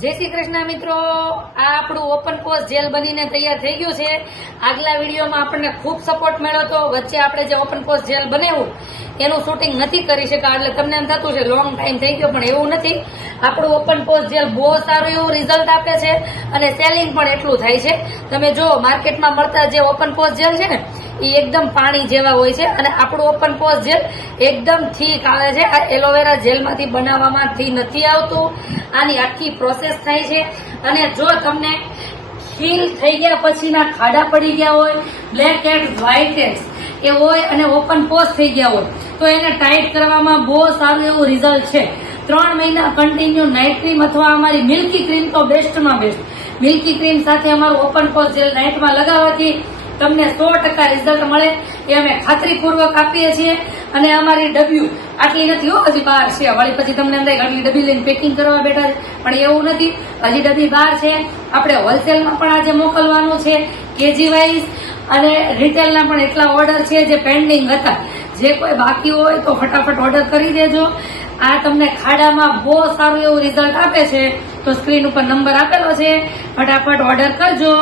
જય શ્રી કૃષ્ણ મિત્રો, આ આપણું ઓપન પોસ્ટ જેલ બનીને તૈયાર થઈ ગયું છે. આગલા વિડીયોમાં આપણને ખૂબ સપોર્ટ મળ્યો હતો. વચ્ચે આપણે જે ઓપન પોસ્ટ જેલ બનાવ્યું એનું શૂટિંગ નથી કરી શક્યા, એટલે તમને એમ થતું છે લોંગ ટાઈમ થઈ ગયો, પણ એવું નથી. આપણું ઓપન પોસ્ટ જેલ બહુ સારું એવું રિઝલ્ટ આપે છે અને સેલિંગ પણ એટલું થાય છે. તમે જો માર્કેટમાં મળતા જે ઓપન પોસ્ટ જેલ છે ને એ એકદમ પાણી જેવા હોય છે અને આપણું ઓપન પોસ્ટ જેલ એકદમ ઠીક આવે છે. આ એલોવેરા જેલમાંથી બનાવવામાંથી નથી આવતું, આની આખી પ્રોસેસ થાય છે. અને જો તમને ખીલ થઈ ગયા પછીના ખાડા પડી ગયા હોય, બ્લેક હેડ્સ, વ્હાઇટ હેડ્સ એ હોય અને ઓપન પોસ્ટ થઈ ગયા હોય તો એને ટાઈટ કરવામાં બહુ સારું એવું રિઝલ્ટ છે. 3 મહિના કન્ટિન્યુ નાઇટ ક્રીમ અથવા અમારી મિલ્કી ક્રીમ તો બેસ્ટમાં બેસ્ટ. મિલ્કી ક્રીમ સાથે અમારું ઓપન પોસ્ટ જેલ નાઇટમાં લગાવવાથી તમને 100% રિઝલ્ટ મળે એ અમે ખાતરીપૂર્વક આપીએ છીએ. અને અમારી ડબ્યુ આટલી નથી હો, હજી બહાર છે. વળી પછી તમને અંદર આટલી ડબ્બી લઈને પેકિંગ કરવા બેઠા છે, પણ એવું નથી. હજી ડબ્બી બહાર છે. આપણે હોલસેલમાં પણ આજે મોકલવાનું છે, કેજી વાઇઝ, અને રિટેલના પણ એટલા ઓર્ડર છે જે પેન્ડિંગ હતા. જે કોઈ બાકી હોય તો ફટાફટ ઓર્ડર કરી દેજો. આ તમને ખાડામાં બહુ સારું એવું રિઝલ્ટ આપે છે. તો સ્ક્રીન ઉપર નંબર આપેલો છે, ફટાફટ ઓર્ડર કરજો.